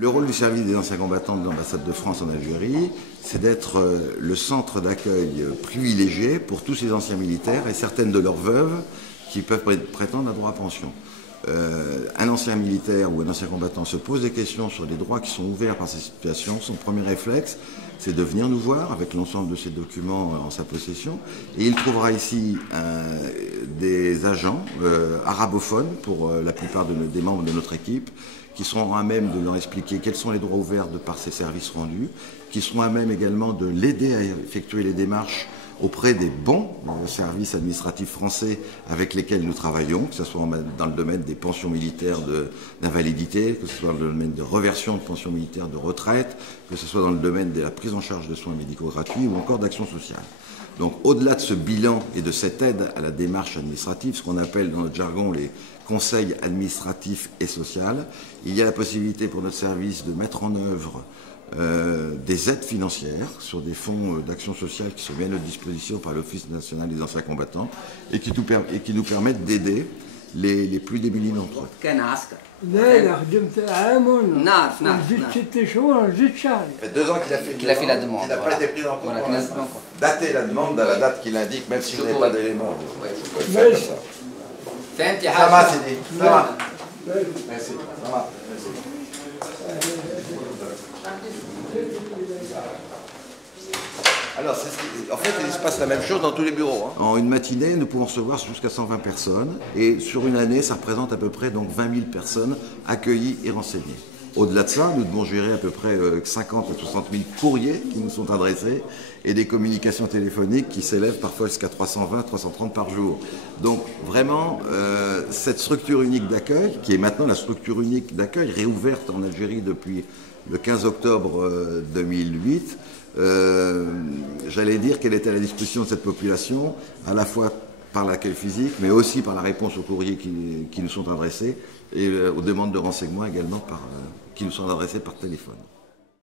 Le rôle du service des anciens combattants de l'ambassade de France en Algérie, c'est d'être le centre d'accueil privilégié pour tous ces anciens militaires et certaines de leurs veuves qui peuvent prétendre à droit à pension. Un ancien militaire ou un ancien combattant se pose des questions sur les droits qui sont ouverts par ces situations. Son premier réflexe, c'est de venir nous voir avec l'ensemble de ses documents en sa possession. Et il trouvera ici des agents arabophones pour la plupart des membres de notre équipe, qui seront à même de leur expliquer quels sont les droits ouverts de par ces services rendus, qui seront à même également de l'aider à effectuer les démarches auprès des bons services administratifs français avec lesquels nous travaillons, que ce soit dans le domaine des pensions militaires d'invalidité, que ce soit dans le domaine de reversion de pensions militaires de retraite, que ce soit dans le domaine de la prise en charge de soins médicaux gratuits ou encore d'action sociale. Donc au-delà de ce bilan et de cette aide à la démarche administrative, ce qu'on appelle dans notre jargon les conseils administratifs et sociaux, il y a la possibilité pour notre service de mettre en œuvre des aides financières sur des fonds d'action sociale qui sont mis à notre disposition par l'Office national des anciens combattants et qui nous permettent d'aider les plus démunis d'entre eux. لا خدمت عام نعرف زدت 6 شهور زدت شهر. Ça fait 2 ans qu'il a fait la demande. Il n'a pas été pris en compte. Voilà, qu'il a fait en compte. Dater la demande à la date qu'il indique, même si je n'ai pas d'éléments. ماشي. فهمتي Ça حاجه؟ va, Sidi. Ça va. Merci. Ça va. Alors, en fait, il se passe la même chose dans tous les bureaux. En une matinée, nous pouvons recevoir jusqu'à 120 personnes. Et sur une année, ça représente à peu près donc 20 000 personnes accueillies et renseignées. Au-delà de ça, nous devons gérer à peu près 50 à 60 000 courriers qui nous sont adressés et des communications téléphoniques qui s'élèvent parfois jusqu'à 320, 330 par jour. Donc vraiment, cette structure unique d'accueil, qui est maintenant la structure unique d'accueil réouverte en Algérie depuis le 15 octobre 2008, j'allais dire qu'elle était à la disposition de cette population, à la fois par l'accueil physique, mais aussi par la réponse aux courriers qui nous sont adressés et aux demandes de renseignements également qui nous sont adressées par téléphone.